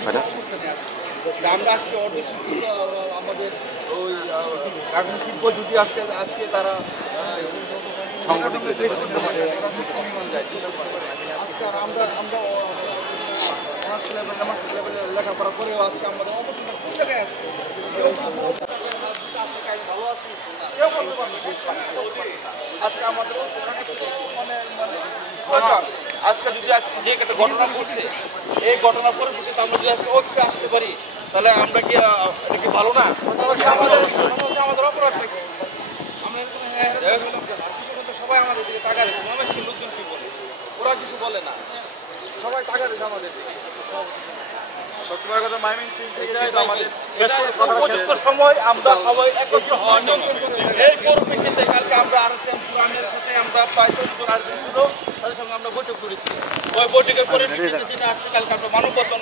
আমরা আজকে অর্ধ শিক্ষিত আমাদের ওই কার্টুন শিল্প যদি আজকে তারা সংগঠন করতে পারে আমরা লেখাপড়া করেও আজকে আমাদের অবশ্যই কোন জায়গায় আসছে ভালো আছি কেউ বলতে পারবে আজকে আমাদের মানে আজকে যদি আজকে যে একটা ঘটনা ঘটছে এই ঘটনার পরিপ্রেক্ষিতে আমরা যদি আজকে ঐক্যে আসতে পারি তাহলে আমরা কি এটা কি ভালো না আমাদের অপরাধ নাকি সবাই আমাদের দিকে তাকায় রয়েছে ময়মনসিংহের লোকজন কি বলে ওরা কিছু বলে না সবাই তাকায় রয়েছে আমাদের দিকে সময় আমরা সবাই একত্র হওয়ার জন্য এই পরিপ্রেক্ষিতে কালকে আমরা আরএসএম পুরানের সাথে আমরা প্রায় 40 জন আরএসএম ছিল তাদের সঙ্গে আমরা বৈঠক করেছি ওই বৈঠকের পরিপ্রেক্ষিতে কালকে আমরা মানববন্ধন